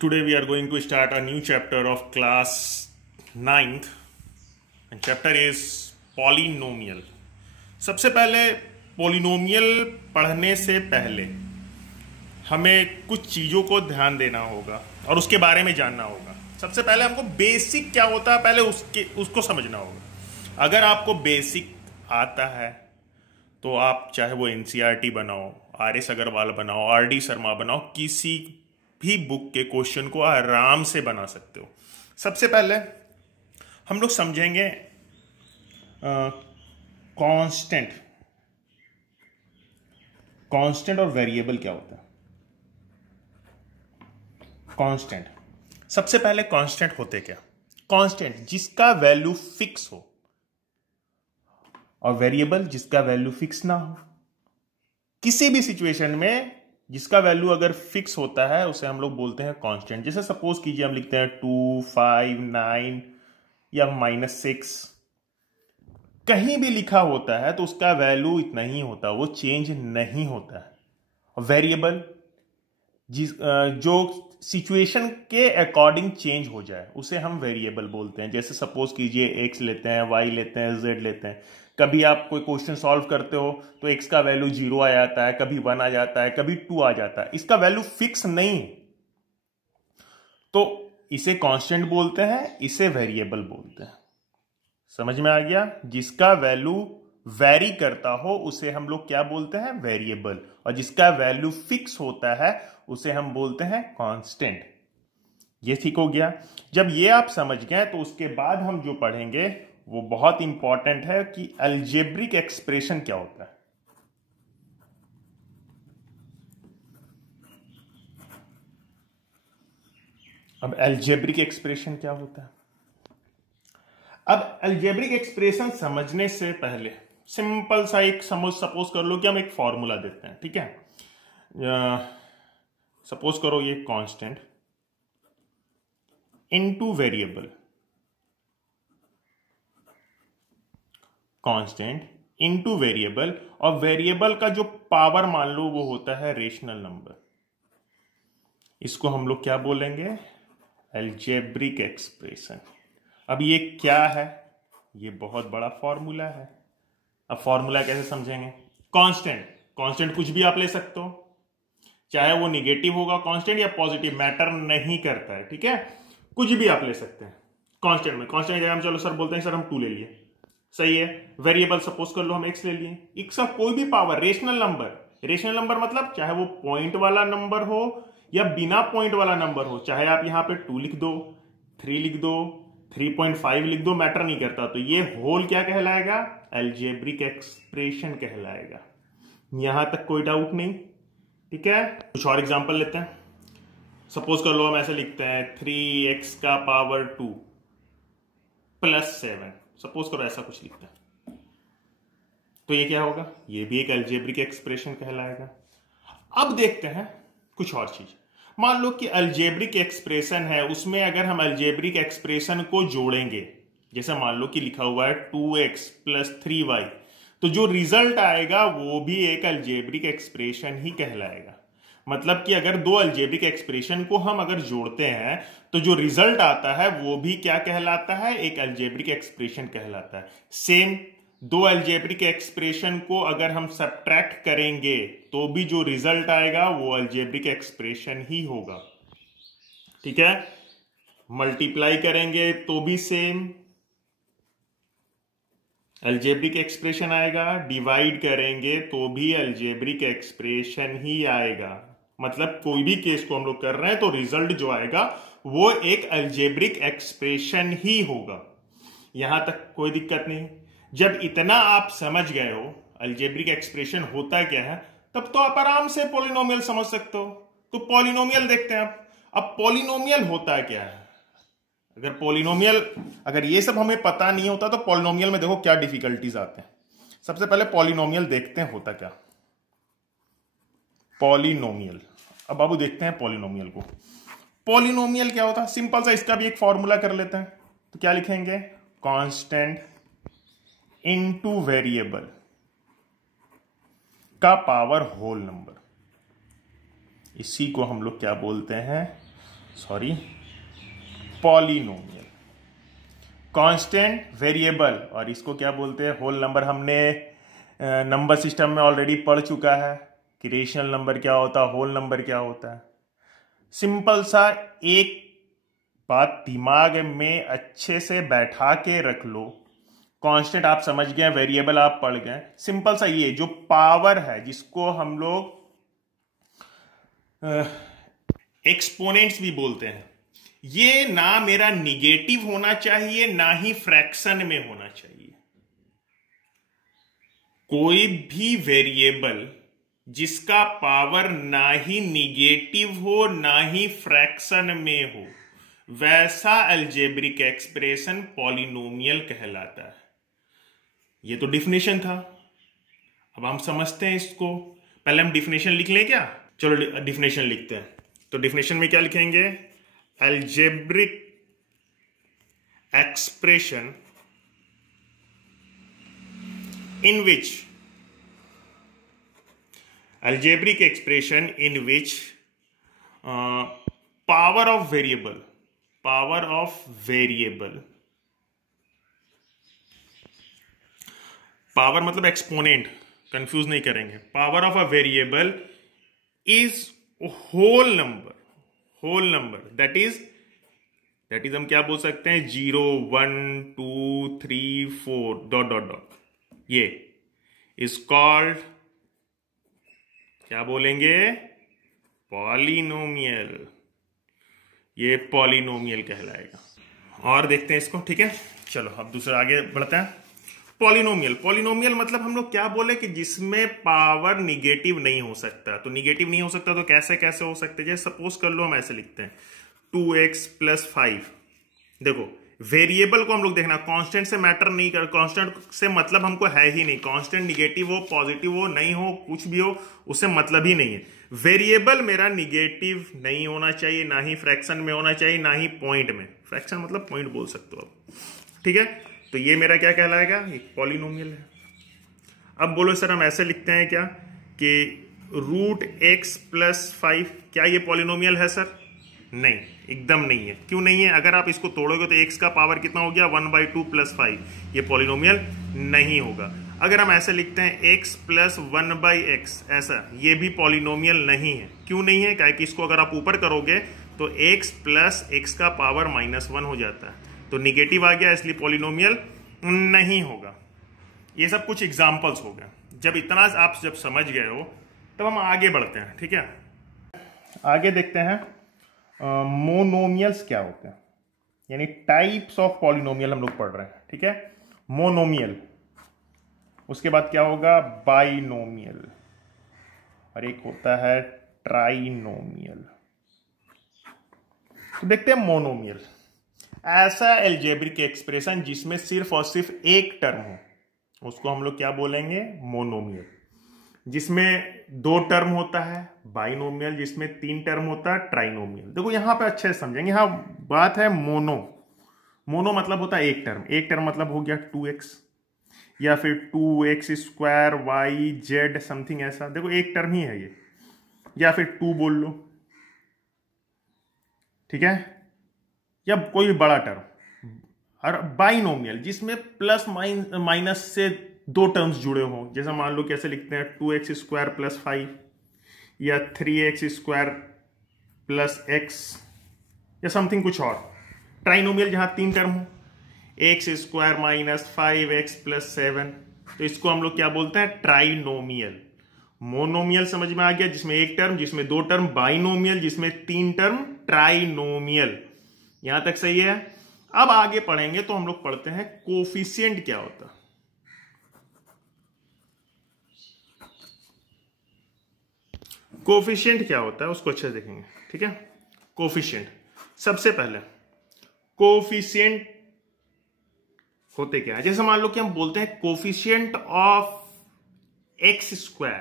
Today we are going to start a new chapter of class 9th and chapter is polynomial. सबसे पहले polynomial पढ़ने से पहले हमें कुछ चीज़ों को ध्यान देना होगा और उसके बारे में जानना होगा। सबसे पहले हमको बेसिक क्या होता है पहले उसको समझना होगा। अगर आपको बेसिक आता है तो आप चाहे वो एनसीईआरटी बनाओ, आर.एस. अग्रवाल बनाओ, आर.डी. शर्मा बनाओ, किसी भी बुक के क्वेश्चन को आराम से बना सकते हो। सबसे पहले हम लोग समझेंगे कांस्टेंट और वेरिएबल क्या होता है। कांस्टेंट, सबसे पहले कांस्टेंट होते क्या? कांस्टेंट जिसका वैल्यू फिक्स हो और वेरिएबल जिसका वैल्यू फिक्स ना हो। किसी भी सिचुएशन में जिसका वैल्यू अगर फिक्स होता है उसे हम लोग बोलते हैं कांस्टेंट। जैसे सपोज कीजिए हम लिखते हैं 2, 5, 9 या -6, कहीं भी लिखा होता है तो उसका वैल्यू इतना ही होता है, वो चेंज नहीं होता है। वेरिएबल जो सिचुएशन के अकॉर्डिंग चेंज हो जाए उसे हम वेरिएबल बोलते हैं। जैसे सपोज कीजिए x लेते हैं, y लेते हैं, z लेते हैं। कभी आप कोई क्वेश्चन सॉल्व करते हो तो x का वैल्यू 0 आ जाता है, कभी 1 आ जाता है, कभी 2 आ जाता है। इसका वैल्यू फिक्स नहीं, तो इसे कांस्टेंट बोलते हैं, इसे वेरिएबल बोलते हैं। समझ में आ गया? जिसका वैल्यू वेरी करता हो उसे हम लोग क्या बोलते हैं? वेरिएबल। और जिसका वैल्यू फिक्स होता है उसे हम बोलते हैं कांस्टेंट। ये ठीक हो गया। जब ये आप समझ गए तो उसके बाद हम जो पढ़ेंगे वो बहुत इंपॉर्टेंट है कि अलजेब्रिक एक्सप्रेशन क्या होता है। अब अलजेब्रिक एक्सप्रेशन क्या होता है? अब अलजेब्रिक एक्सप्रेशन समझने से पहले सिंपल सा एक सपोज कर लो कि हम एक फॉर्मूला देते हैं, ठीक है। सपोज करो ये constant into variable, constant into variable, और वेरिएबल का जो पावर मान लो वो होता है रेशनल नंबर। इसको हम लोग क्या बोलेंगे? Algebraic expression. अब ये क्या है? ये बहुत बड़ा फॉर्मूला है। अब फॉर्मूला कैसे समझेंगे? कांस्टेंट कुछ भी आप ले सकते हो, चाहे वो निगेटिव होगा कांस्टेंट या पॉजिटिव, मैटर नहीं करता है, ठीक है। कुछ भी आप ले सकते हैं कांस्टेंट में। कांस्टेंट की जगह हम चलो सर बोलते हैं सर हम 2 ले लिए, सही है। वेरिएबल सपोज कर लो हम x ले लिए, x का कोई भी पावर, रेशनल नंबर मतलब चाहे वो पॉइंट वाला नंबर हो या बिना पॉइंट वाला नंबर हो, चाहे आप यहां पे 2 लिख दो, 3 लिख दो, 3.5 लिख दो, मैटर नहीं करता। तो ये होल क्या कहलाएगा? अलजेब्रिक एक्सप्रेशन कहलाएगा। यहां तक कोई डाउट नहीं, ठीक है। कुछ और एग्जांपल लेते हैं। सपोज कर लो हम ऐसे लिखते हैं 3x का पावर 2 प्लस 7, सपोज करो ऐसा कुछ लिखते हैं, तो ये क्या होगा? ये भी एक अलजेब्रिक एक्सप्रेशन कहलाएगा। अब देखते हैं कुछ और चीज। मान लो कि अलजेब्रिक एक्सप्रेशन है, उसमें अगर हम अलजेब्रिक एक्सप्रेशन को जोड़ेंगे, जैसे मान लो कि लिखा हुआ है 2x प्लस 3y, तो जो रिजल्ट आएगा वो भी एक अलजेब्रिक एक्सप्रेशन ही कहलाएगा। मतलब कि अगर दो अलजेब्रिक एक्सप्रेशन को हम अगर जोड़ते हैं तो जो रिजल्ट आता है वो भी क्या कहलाता है? एक अलजेब्रिक एक्सप्रेशन कहलाता है। सेम दो अलजेब्रिक एक्सप्रेशन को अगर हम सब्ट्रैक्ट करेंगे तो भी जो रिजल्ट आएगा वो अलजेब्रिक एक्सप्रेशन ही होगा, ठीक है। मल्टीप्लाई करेंगे तो भी सेम अलजेब्रिक एक्सप्रेशन आएगा, डिवाइड करेंगे तो भी अलजेब्रिक एक्सप्रेशन ही आएगा। मतलब कोई भी केस को हम लोग कर रहे हैं तो रिजल्ट जो आएगा वो एक अलजेब्रिक एक्सप्रेशन ही होगा। यहां तक कोई दिक्कत नहीं। जब इतना आप समझ गए हो अलजेब्रिक एक्सप्रेशन होता क्या है, तब तो आप आराम से पॉलिनोमियल समझ सकते हो। तो पॉलिनोमियल देखते हैं आप। अब पॉलिनोमियल होता क्या है? अगर ये सब हमें पता नहीं होता तो पॉलिनोमियल में देखो क्या डिफिकल्टीज आते हैं। सबसे पहले पॉलिनोमियल देखते हैं होता क्या। पॉलिनोमियल, अब बाबू देखते हैं पॉलिनोमियल को। पॉलिनोमियल क्या होता है? सिंपल सा इसका भी एक फॉर्मूला कर लेते हैं। तो क्या लिखेंगे? कांस्टेंट इनटू वेरिएबल का पावर होल नंबर। इसी को हम लोग क्या बोलते हैं? Sorry, polynomial. कांस्टेंट, वेरिएबल, और इसको क्या बोलते हैं, होल नंबर। हमने नंबर सिस्टम में ऑलरेडी पढ़ चुका है कि रेशनल नंबर क्या होता है, होल नंबर क्या होता है। सिंपल सा एक बात दिमाग में अच्छे से बैठा के रख लो, कांस्टेंट आप समझ गए, वेरिएबल आप पढ़ गए। सिंपल सा ये जो पावर है, जिसको हम लोग एक्सपोनेंट्स भी बोलते हैं, ये ना मेरा निगेटिव होना चाहिए ना ही फ्रैक्शन में होना चाहिए। कोई भी वेरिएबल जिसका पावर ना ही निगेटिव हो ना ही फ्रैक्शन में हो, वैसा अलजेब्रिक एक्सप्रेशन पॉलिनोमियल कहलाता है। ये तो डिफिनेशन था। अब हम समझते हैं इसको। पहले हम डिफिनेशन लिख लें क्या? चलो डिफिनेशन लिखते हैं। तो डिफिनेशन में क्या लिखेंगे? Algebraic expression in which algebraic expression in which power of variable power मतलब एक्सपोनेंट, कंफ्यूज नहीं करेंगे। Power of a variable is whole number that is हम क्या बोल सकते हैं, 0 1 2 3 4 डॉट डॉट डॉट। ये इज कॉल्ड, क्या बोलेंगे, पॉलिनोमियल। ये पॉलिनोमियल कहलाएगा। और देखते हैं इसको, ठीक है। चलो अब दूसरा आगे बढ़ते हैं। पॉलिनोमियल मतलब हम लोग क्या बोले कि जिसमें पावर निगेटिव नहीं हो सकता। तो निगेटिव नहीं हो सकता तो कैसे कैसे हो सकते, जैसे सपोज कर लो हम ऐसे लिखते हैं 2x + 5। देखो वेरिएबल को हम लोग देखना, कांस्टेंट से मैटर नहीं कर, कांस्टेंट से मतलब हमको है ही नहीं। कांस्टेंट निगेटिव हो, पॉजिटिव हो, नहीं हो, कुछ भी हो, उससे मतलब ही नहीं है। वेरिएबल मेरा निगेटिव नहीं होना चाहिए, ना ही फ्रैक्शन में होना चाहिए, ना ही पॉइंट में। फ्रैक्शन मतलब पॉइंट बोल सकते हो आप, ठीक है। तो ये मेरा क्या कहलाएगा, एक पॉलिनोमियल है। अब बोलो सर हम ऐसे लिखते हैं क्या कि √x + 5, क्या ये पॉलिनोमियल है सर? नहीं, एकदम नहीं है। क्यों नहीं है? अगर आप इसको तोड़ोगे तो x का पावर कितना हो गया, 1/2 + 5। ये पॉलिनोमियल नहीं होगा। अगर हम ऐसे लिखते हैं x + 1/x, ऐसा, ये भी पॉलिनोमियल नहीं है। क्यों नहीं है? क्या कि इसको अगर आप ऊपर करोगे तो x + x का पावर -1 हो जाता है, तो निगेटिव आ गया, इसलिए पॉलिनोमियल नहीं होगा। ये सब कुछ एग्जाम्पल्स हो गए। जब इतना आप जब समझ गए हो तब हम आगे बढ़ते हैं, ठीक है। आगे देखते हैं मोनोमियल्स क्या होते हैं, यानी टाइप्स ऑफ पॉलिनोमियल हम लोग पढ़ रहे हैं, ठीक है। मोनोमियल, उसके बाद क्या होगा, बाइनोमियल, और एक होता है ट्राइनोमियल। तो देखते हैं मोनोमियल, ऐसा अलजेब्रिक एक्सप्रेशन जिसमें सिर्फ और सिर्फ एक टर्म हो, उसको हम लोग क्या बोलेंगे, मोनोमियल। जिसमें 2 टर्म होता है बाइनोमियल, जिसमें 3 टर्म होता है ट्राइनोमियल। देखो यहां पे अच्छे से समझेंगे। यहां बात है मोनो मतलब होता है एक टर्म मतलब हो गया 2x, या फिर 2x² y z समथिंग ऐसा। देखो एक टर्म ही है ये, या फिर 2 बोल लो, ठीक है, या कोई भी बड़ा टर्म। और बाइनोमियल जिसमें प्लस माइनस से 2 टर्म्स जुड़े हों, जैसा मान लो कैसे लिखते हैं 2x² + 5 या 3x² + x या समथिंग कुछ और। ट्राइनोमियल जहां 3 टर्म हो, x² - 5x + 7, तो इसको हम लोग क्या बोलते हैं, ट्राइनोमियल। मोनोमियल समझ में आ गया, जिसमें एक टर्म, जिसमें 2 टर्म। बाइनोमियल जिसमें 3 टर्म, ट्राइनोमियल। यहां तक सही है। अब आगे पढ़ेंगे तो हम लोग पढ़ते हैं कोफिशिएंट क्या होता है। कोफिशिएंट क्या होता है उसको अच्छे से देखेंगे, ठीक है। कोफिशिएंट, सबसे पहले कोफिशिएंट होते क्या है, जैसे मान लो कि हम बोलते हैं कोफिशिएंट ऑफ x²।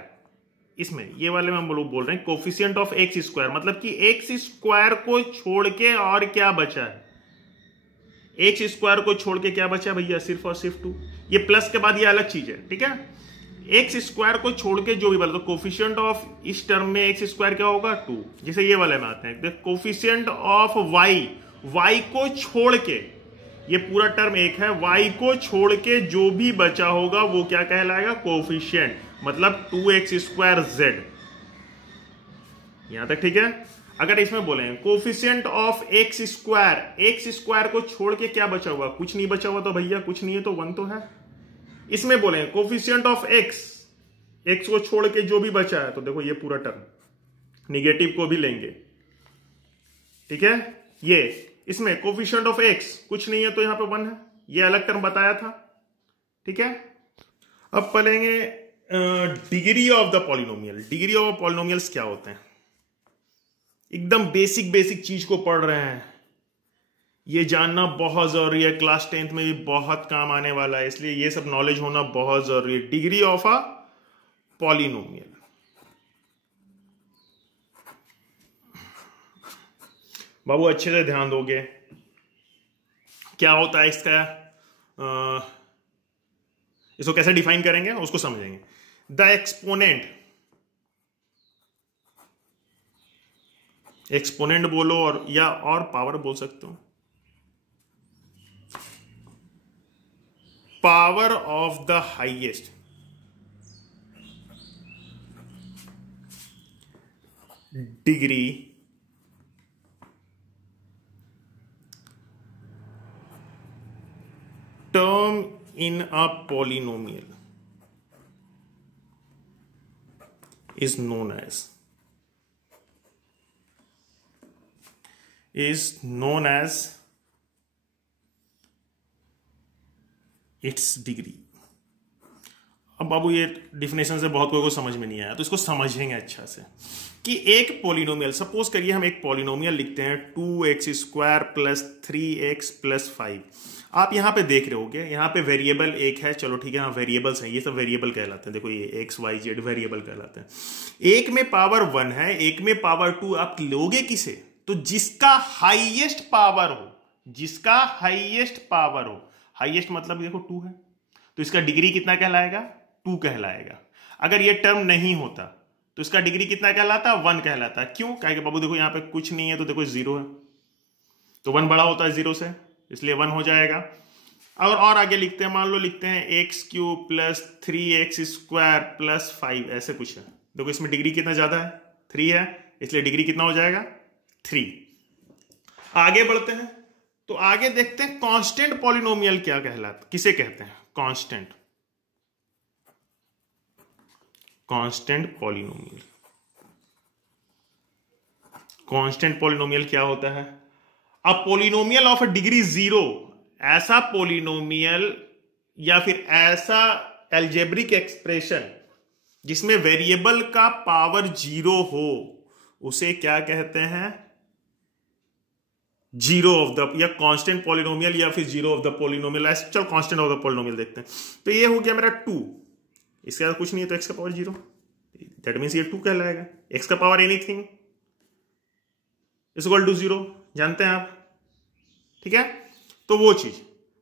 इसमें ये वाले में हम लोग बोल रहे हैं कोफिशिएंट ऑफ x², मतलब कि x² को छोड़ के और क्या बचा है, x² को छोड़ के क्या बचा भैया, सिर्फ और सिर्फ 2। ये प्लस के बाद ये अलग चीज है, ठीक है। एक्स स्क्वायर को छोड़ के जो भी बोला, तो कोफिशिएंट ऑफ इस टर्म में एक्स स्क्वायर क्या होगा 2। जैसे ये वाले में आते हैं, कोफिशिएंट ऑफ वाई, वाई को छोड़ के, ये पूरा टर्म एक है, वाई को छोड़ के जो भी बचा होगा वो क्या कहलाएगा, कोफिशिएंट, मतलब 2x² z। यहां तक ठीक है। अगर इसमें बोले कोफिशिएंट ऑफ एक्स स्क्वायर को छोड़ के क्या बचा हुआ, कुछ नहीं बचा हुआ, तो भैया कुछ नहीं है तो 1 तो है। इसमें बोले कोफिशिएंट ऑफ एक्स को छोड़ के जो भी बचा है, तो देखो ये पूरा टर्म निगेटिव को भी लेंगे, ठीक है। ये इसमें कोफिशिएंट ऑफ एक्स कुछ नहीं है तो यहां पे 1 है, ये अलग टर्म बताया था, ठीक है। अब पढ़ेंगे degree of the polynomial. Degree of polynomials क्या होते हैं, एकदम बेसिक चीज को पढ़ रहे हैं, ये जानना बहुत जरूरी है, क्लास 10th में भी बहुत काम आने वाला है, इसलिए ये सब नॉलेज होना बहुत जरूरी है। डिग्री ऑफ अ पॉलिनोमियल, बाबू अच्छे से ध्यान दोगे, क्या होता है इसका, इसको कैसे डिफाइन करेंगे उसको समझेंगे। द एक्सपोनेंट बोलो और पावर बोल सकते हो, power of the highest degree term in a polynomial is known as its degree। अब बाबू ये डिफिनेशन से बहुत कोई को समझ में नहीं आया, तो इसको समझेंगे अच्छा से कि एक पॉलिनोमियल, सपोज करिए हम एक पॉलिनोमियल लिखते हैं 2x² + 3x + 5। आप यहां पे देख रहे होगे, यहां पे वेरिएबल एक है, चलो ठीक है, हाँ वेरिएबल्स हैं, ये सब वेरिएबल कहलाते हैं, देखो ये x y z वेरिएबल कहलाते हैं। एक में पावर 1 है, एक में पावर 2, आप लोगे किसे, तो जिसका हाईएस्ट पावर हो, हाईएस्ट मतलब देखो 2 है, तो इसका डिग्री कितना कहलाएगा, 2 कहलाएगा। अगर ये टर्म नहीं होता तो इसका डिग्री कितना कहलाता, 1 कहलाता। क्यों, कहेंगे बाबू देखो यहाँ पे कुछ नहीं है, तो देखो 0 है, तो 1 बड़ा होता है 0 से, इसलिए 1 हो जाएगा। और आगे लिखते हैं, मान लो लिखते हैं x³ + 3x² + 5, ऐसे कुछ है। देखो इसमें डिग्री कितना ज्यादा है, 3 है, इसलिए डिग्री कितना हो जाएगा, 3। आगे बढ़ते हैं, तो आगे देखते हैं कांस्टेंट पॉलिनोमियल क्या कहलाता, किसे कहते हैं, कांस्टेंट पॉलिनोमियल। कांस्टेंट पॉलिनोमियल क्या होता है, a polynomial of a degree 0, ऐसा पॉलिनोमियल या फिर ऐसा एल्जेब्रिक एक्सप्रेशन जिसमें वेरिएबल का पावर 0 हो, उसे क्या कहते हैं, जीरो ऑफ द, या कांस्टेंट पॉलिनोमियल, या फिर जीरो ऑफ द पॉलिनोमियल। ऐसे चल कांस्टेंट ऑफ द पॉलिनोमियल देखते हैं। तो ये हो गया मेरा 2, इसके बाद कुछ नहीं है, तो x का पावर 0, दैट मीन्स ये 2 कहलाएगा। x का power anything is equal to 0, जानते हैं आप, ठीक है। तो वो चीज,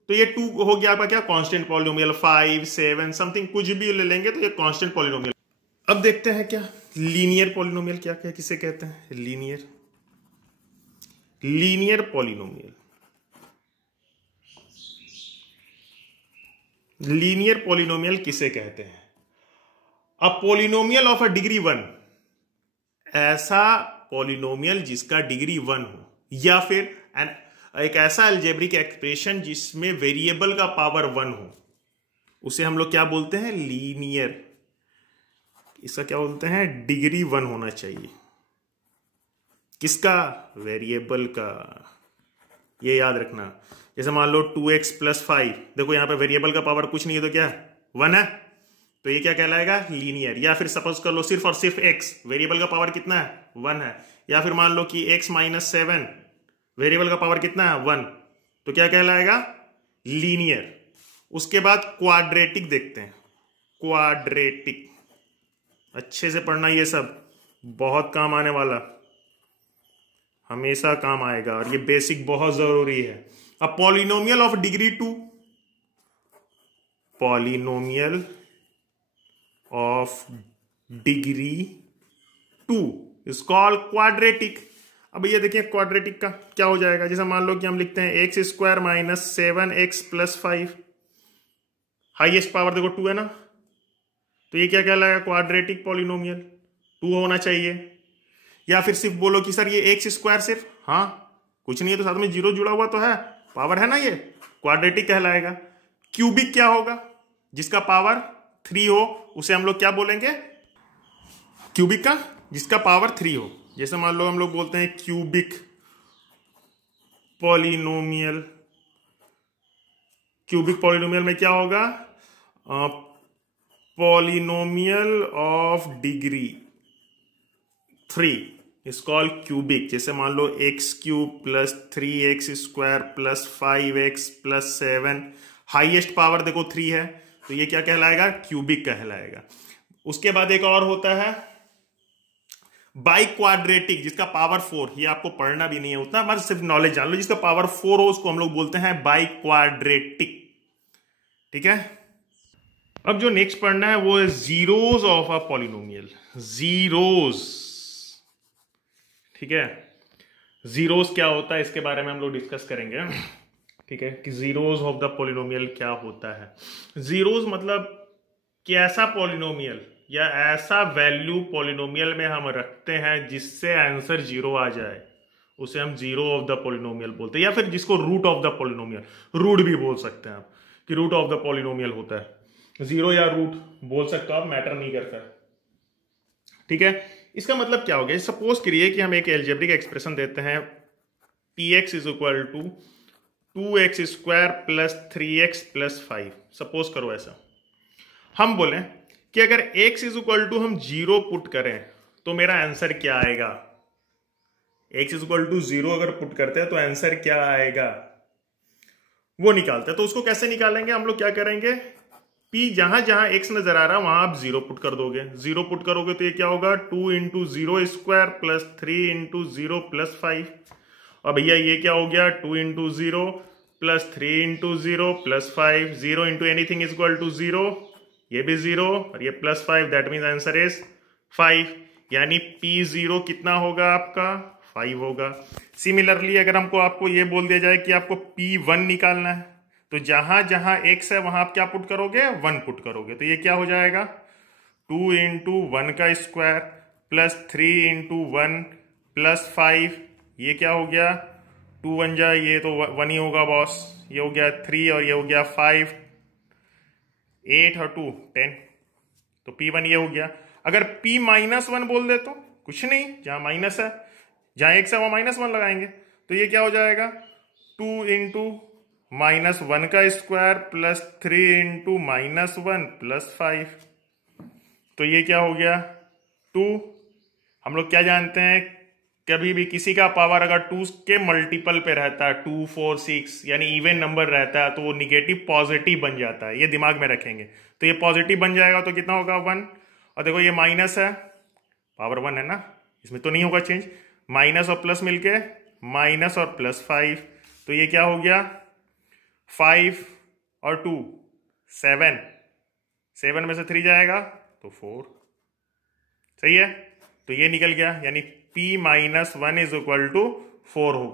तो ये 2 हो गया आपका क्या, कांस्टेंट पॉलिनोमियल। 5, 7 समथिंग कुछ भी ले लेंगे तो ये कांस्टेंट पॉलिनोमियल। अब देखते हैं क्या लीनियर पॉलिनोमियल क्या क्या किसे कहते हैं, लीनियर पॉलिनोमियल। लीनियर पॉलिनोमियल किसे कहते हैं, a polynomial of a degree 1, ऐसा पॉलिनोमियल जिसका डिग्री 1 हो, या फिर एक ऐसा अलजेब्रिक एक्सप्रेशन जिसमें वेरिएबल का पावर 1 हो, उसे हम लोग क्या बोलते हैं, लीनियर। इसका क्या बोलते हैं, डिग्री 1 होना चाहिए, किसका, वेरिएबल का। ये याद रखना, जैसे मान लो 2x + 5, देखो यहां पे वेरिएबल का पावर कुछ नहीं है, तो क्या 1 है, तो ये क्या कहलाएगा, लीनियर। या फिर सपोज कर लो सिर्फ और सिर्फ x, वेरिएबल का पावर कितना है, 1 है। या फिर मान लो कि x - 7, वेरिएबल का पावर कितना है, 1, तो क्या कहलाएगा, लीनियर। उसके बाद क्वाड्रेटिक देखते हैं, क्वाड्रेटिक अच्छे से पढ़ना, ये सब बहुत काम आने वाला, हमेशा काम आएगा, और ये बेसिक बहुत जरूरी है। अब polynomial of degree 2, polynomial of degree 2 is called quadratic. अब ये देखिए क्वाड्रेटिक का क्या हो जाएगा, जैसे मान लो कि हम लिखते हैं x square minus 7x plus 5, highest power देखो 2 है ना, तो ये क्या कहलाएगा, क्वाड्रेटिक पॉलिनोमियल 2 होना चाहिए। या फिर सिर्फ बोलो कि सर ये एक्स स्क्वायर सिर्फ, हाँ कुछ नहीं है तो साथ में जीरो जुड़ा हुआ तो है, पावर है ना, ये क्वाड्रेटिक कहलाएगा। क्यूबिक क्या होगा, जिसका पावर 3 हो उसे हम लोग क्या बोलेंगे, क्यूबिक का जिसका पावर 3 हो। जैसे मान लो हम लोग बोलते हैं क्यूबिक पॉलिनोमियल, क्यूबिक पॉलिनोमियल में क्या होगा, polynomial of degree 3 is called cubic. जैसे मान लो x cube plus 3x square plus 5x plus 7, highest power देखो 3 है, तो ये क्या कहलाएगा, क्यूबिक कहलाएगा। उसके बाद एक और होता है बाई क्वाड्रेटिक, जिसका पावर 4, ये आपको पढ़ना भी नहीं है उतना, बस सिर्फ नॉलेज जान लो, जिसका पावर 4 हो उसको हम लोग बोलते हैं बाई क्वाड्रेटिक। ठीक है, अब जो नेक्स्ट पढ़ना है वो है zeros of a polynomial, zeros. ठीक है, जीरोस क्या होता है इसके बारे में हम लोग डिस्कस करेंगे। ठीक है, कि जीरोस ऑफ द पॉलिनोमियल क्या होता है। जीरोस मतलब कि ऐसा पॉलिनोमियल या ऐसा वैल्यू पॉलिनोमियल में हम रखते हैं जिससे आंसर जीरो आ जाए, उसे हम जीरो ऑफ द पॉलिनोमियल बोलते हैं। या फिर जिसको root of the polynomial, root भी बोल सकते हैं आप, कि रूट ऑफ द पॉलिनोमियल होता है, जीरो या रूट बोल सकते हो आप, मैटर नहीं करता। ठीक है, इसका मतलब क्या हो गया, सपोज करिए कि हम एक एल्जेब्रिक एक्सप्रेशन देते हैं px is equal to 2x square plus 3x plus 5, suppose करो ऐसा। हम बोले कि अगर x इज इक्वल टू हम 0 पुट करें तो मेरा आंसर क्या आएगा, x इज इक्वल टू 0 अगर पुट करते हैं तो आंसर क्या आएगा वो निकालते हैं। तो उसको कैसे निकालेंगे, हम लोग क्या करेंगे, p जहां जहां x नजर आ रहा है वहां आप 0 पुट कर दोगे। 0 पुट करोगे तो ये क्या होगा, 2 into 0 square plus 3 into 0 plus 5। और भैया ये क्या हो गया, 2 into 0 plus 3 into 0 plus 5, 0 into anything is equal to 0, ये भी 0 और ये plus 5, that means answer is 5। यानी p0 कितना होगा आपका, 5 होगा। सिमिलरली अगर आपको ये बोल दिया जाए कि आपको p1 निकालना है, तो जहां जहां x है वहां आप क्या पुट करोगे, 1 पुट करोगे। तो ये क्या हो जाएगा, 2 इंटू 1 का स्क्वायर प्लस 3 इंटू 1 प्लस 5, ये क्या हो गया, 2 1 जा, ये तो 1 ही होगा बॉस, ये हो गया 3 और ये हो गया 5, 8 और 2 10, तो p1 ये हो गया। अगर p माइनस 1 बोल दे तो कुछ नहीं, जहां माइनस है, जहां x है वहां माइनस 1 लगाएंगे, तो ये क्या हो जाएगा, 2 इंटू माइनस 1 का square plus 3 into minus 1 plus 5, तो ये क्या हो गया 2। हम लोग क्या जानते हैं, कभी भी किसी का पावर अगर 2 के मल्टीपल पे रहता है, 2 4 6 यानी इवन नंबर रहता है, तो वो निगेटिव पॉजिटिव बन जाता है, ये दिमाग में रखेंगे। तो ये पॉजिटिव बन जाएगा तो कितना होगा, 1। और देखो ये माइनस है, पावर 1 है ना, इसमें तो नहीं होगा चेंज, माइनस और प्लस मिलके माइनस और प्लस 5, तो ये क्या हो गया 5 और 2 7, 7 में से 3 जाएगा तो 4, सही है। तो ये निकल गया, यानी p minus 1 is equal to 4 होगा।